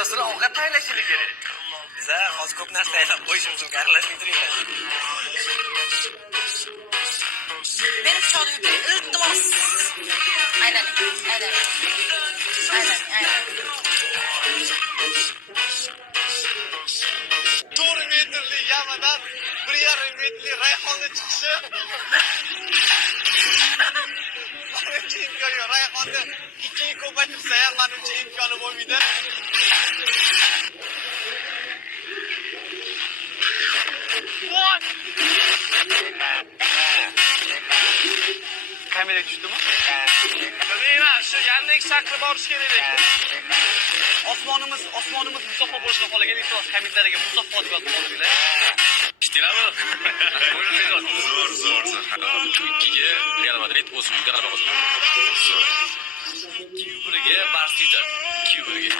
Sizlar ovqat tayyorlashingiz kerak. Biza hozir ko'p narsa tayyorlab qo'yishimiz mumkin. Aralashmay turinglar. Benim pichoqni yutib, iltimos. Aynan. To'rt metrli yamadan 1,5 metrli rayhonni chiqishi. Menimcha imkoni yo'q. Rayhonni 2 ga ko'paytirsa ham menimcha imkoni bo'lmaydi. What? Kamera tushdimi? Bilmayman, shu Yandex shakli borish kerak ekan. Osmonimiz musaffo bo'lishini xohlagan iltimos kommentariyga musaffo deb yozib qoldiringlar. Ishtinglarmi? Zo'r. 2-ga Real Madrid o'z uyida g'alaba qozondi. 2-1 ga Barselona 2-1 ga